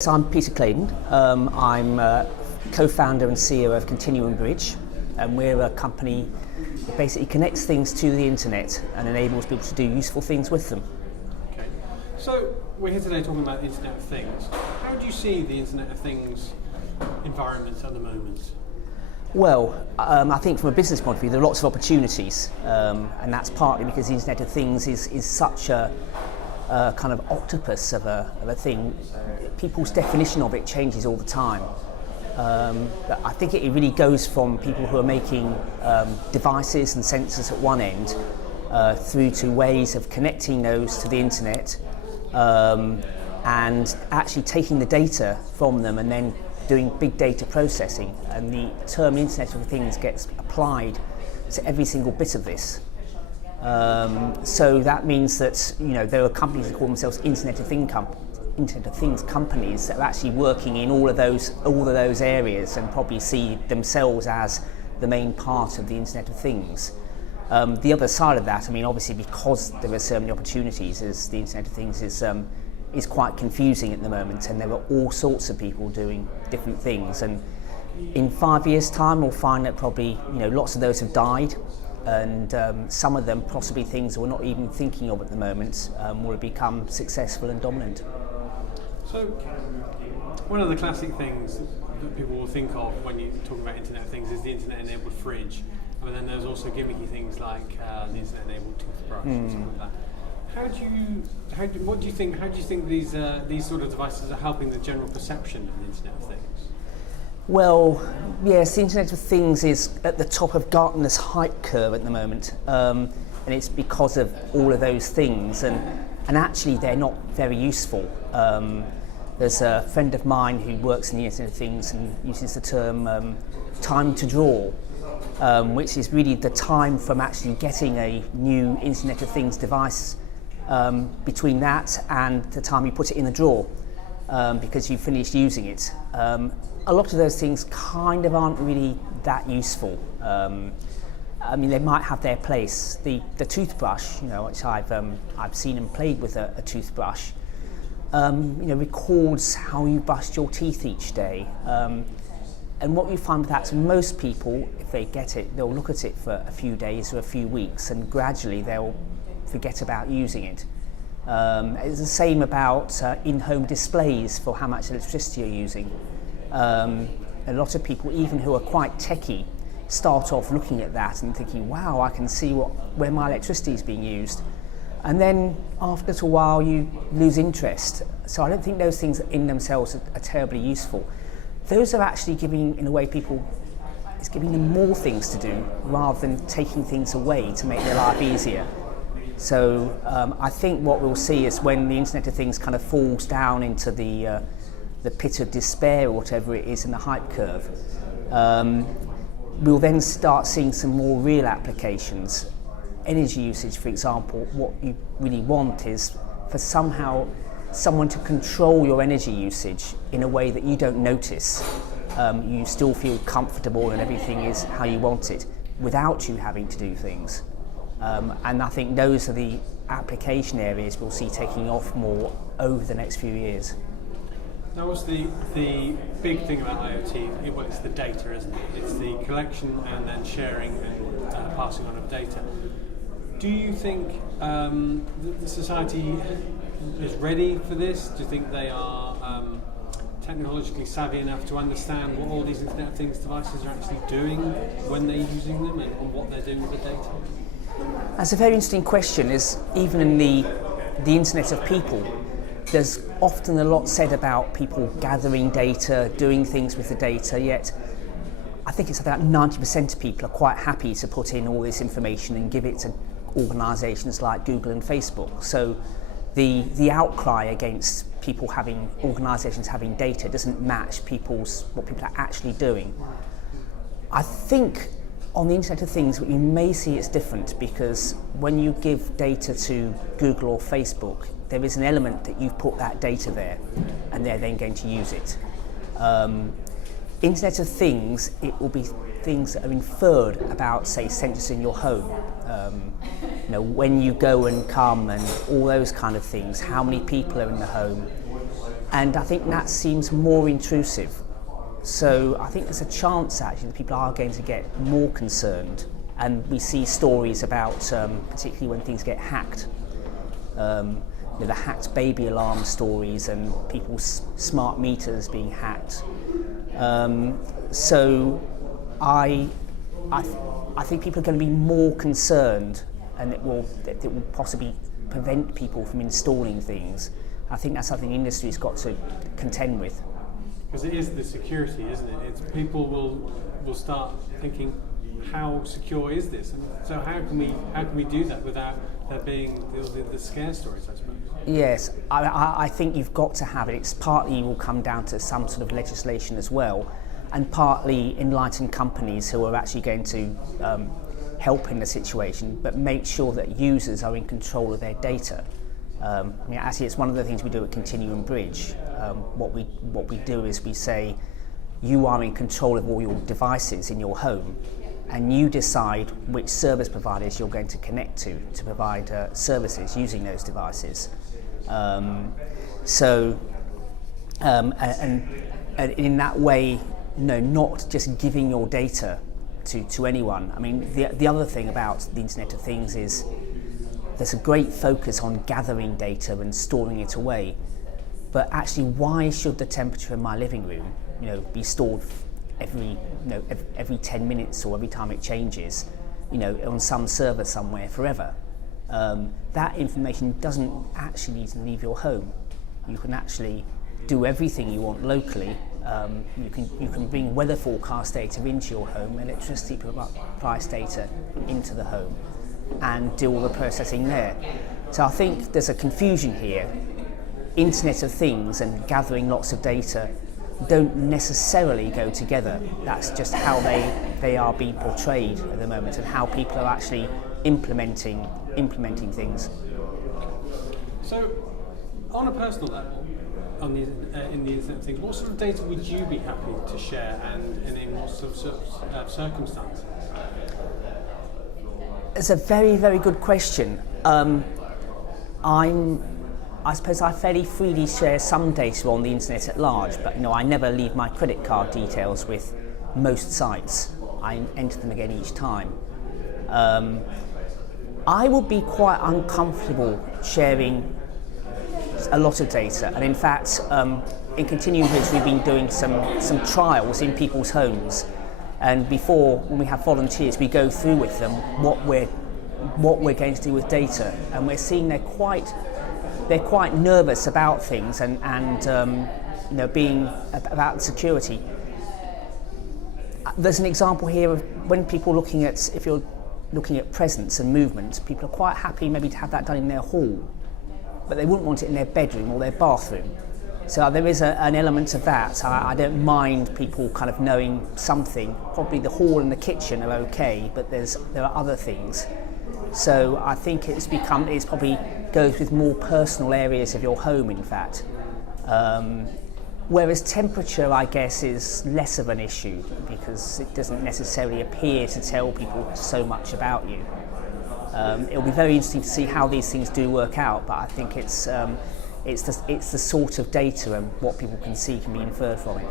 So I'm Peter Claydon. I'm co-founder and CEO of Continuumbridge, and we're a company that basically connects things to the internet and enables people to do useful things with them. Okay. So we're here today talking about the Internet of Things. How do you see the Internet of Things environment at the moment? Well, I think from a business point of view, there are lots of opportunities, and that's partly because the Internet of Things is such a kind of octopus of a thing. People's definition of it changes all the time. But I think it really goes from people who are making devices and sensors at one end through to ways of connecting those to the internet and actually taking the data from them and then doing big data processing. And the term Internet of Things gets applied to every single bit of this. So that means that there are companies that call themselves Internet of Things companies that are actually working in all of those areas and probably see themselves as the main part of the Internet of Things. The other side of that, obviously because there are so many opportunities, is the Internet of Things is quite confusing at the moment, and there are all sorts of people doing different things. And in 5 years' time, we'll find that probably lots of those have died. And some of them, possibly things we're not even thinking of at the moment, will become successful and dominant. So, one of the classic things that people will think of when you talk about Internet of Things is the Internet-enabled fridge. And then there's also gimmicky things like the Internet-enabled toothbrush and stuff like that. How do you think these sort of devices are helping the general perception of the Internet of Things? Well, yes, the Internet of Things is at the top of Gartner's hype curve at the moment, and it's because of all of those things, and actually they're not very useful. There's a friend of mine who works in the Internet of Things and uses the term time to draw, which is really the time from actually getting a new Internet of Things device between that and the time you put it in the drawer, because you finished using it. A lot of those things kind of aren't really that useful. They might have their place. The toothbrush, which I've seen and played with a toothbrush, records how you brushed your teeth each day. And what you find with that is most people, if they get it, they'll look at it for a few days or a few weeks, and gradually they'll forget about using it. It's the same about in-home displays for how much electricity you're using. A lot of people, even who are quite techie, start off looking at that and thinking, wow, I can see where my electricity is being used. And then after a little while you lose interest. So I don't think those things in themselves are terribly useful. Those are actually giving them more things to do rather than taking things away to make their life easier. So I think what we'll see is when the Internet of Things kind of falls down into the pit of despair or whatever it is in the hype curve, we'll then start seeing some more real applications. Energy usage, for example, what you really want is for someone to control your energy usage in a way that you don't notice. You still feel comfortable and everything is how you want it without you having to do things. And I think those are the application areas we'll see taking off more over the next few years. That was the big thing about IoT. It's the data, isn't it? It's the collection and then sharing and passing on of data. Do you think the society is ready for this? Do you think they are technologically savvy enough to understand what all these Internet of Things devices are actually doing when they're using them and what they're doing with the data? That's a very interesting question. Is even in the Internet of People, there's often a lot said about people gathering data, doing things with the data, yet I think it's about 90% of people are quite happy to put in all this information and give it to organisations like Google and Facebook. So the outcry against organisations having data doesn't match what people are actually doing. I think on the Internet of Things, what you may see is different, because when you give data to Google or Facebook, there is an element that you've put that data there and they're then going to use it. Internet of Things, it will be things that are inferred about, say, sensors in your home. When you go and come and all those kind of things, how many people are in the home, And I think that seems more intrusive. So I think there's a chance actually that people are going to get more concerned, and we see stories about, particularly when things get hacked, the hacked baby alarm stories and people's smart meters being hacked. So I think people are going to be more concerned, and it will possibly prevent people from installing things. I think that's something the industry's got to contend with. Because it is the security, isn't it? It's people will start thinking, how secure is this? And so how can we do that without there being the scare stories, I suppose? Yes, I think you've got to have it. It's partly will come down to some sort of legislation as well, and partly enlighten companies who are actually going to help in the situation, but make sure that users are in control of their data. Actually, it's one of the things we do at Continuumbridge. What we do is we say, you are in control of all your devices in your home, and you decide which service providers you're going to connect to provide services using those devices. And in that way, not just giving your data to anyone. I mean, the other thing about the Internet of Things is there's a great focus on gathering data and storing it away. But actually, why should the temperature in my living room, be stored every 10 minutes or every time it changes, on some server somewhere forever? That information doesn't actually need to leave your home. You can actually do everything you want locally. You can bring weather forecast data into your home, electricity price data into the home, and do all the processing there. So I think there's a confusion here. Internet of Things and gathering lots of data don't necessarily go together. That's just how they are being portrayed at the moment, and how people are actually implementing things. So, on a personal level, in the Internet of Things, what sort of data would you be happy to share, and in what sort of circumstances? It's a very, very good question. I suppose I fairly freely share some data on the internet at large, but I never leave my credit card details with most sites. I enter them again each time. I would be quite uncomfortable sharing a lot of data, and in fact, in Continuumbridge we've been doing some trials in people's homes, and before, when we have volunteers, we go through with them what we're going to do with data, and we're seeing they're quite nervous about things and being about security. There's an example here of when people if you're looking at presence and movement, people are quite happy maybe to have that done in their hall, but they wouldn't want it in their bedroom or their bathroom. So there is an element of that. I don't mind people kind of knowing something. Probably the hall and the kitchen are okay, but there are other things. So I think it's probably goes with more personal areas of your home, in fact. Whereas temperature, I guess, is less of an issue because it doesn't necessarily appear to tell people so much about you. It'll be very interesting to see how these things do work out, but I think it's the sort of data and what people can see can be inferred from it.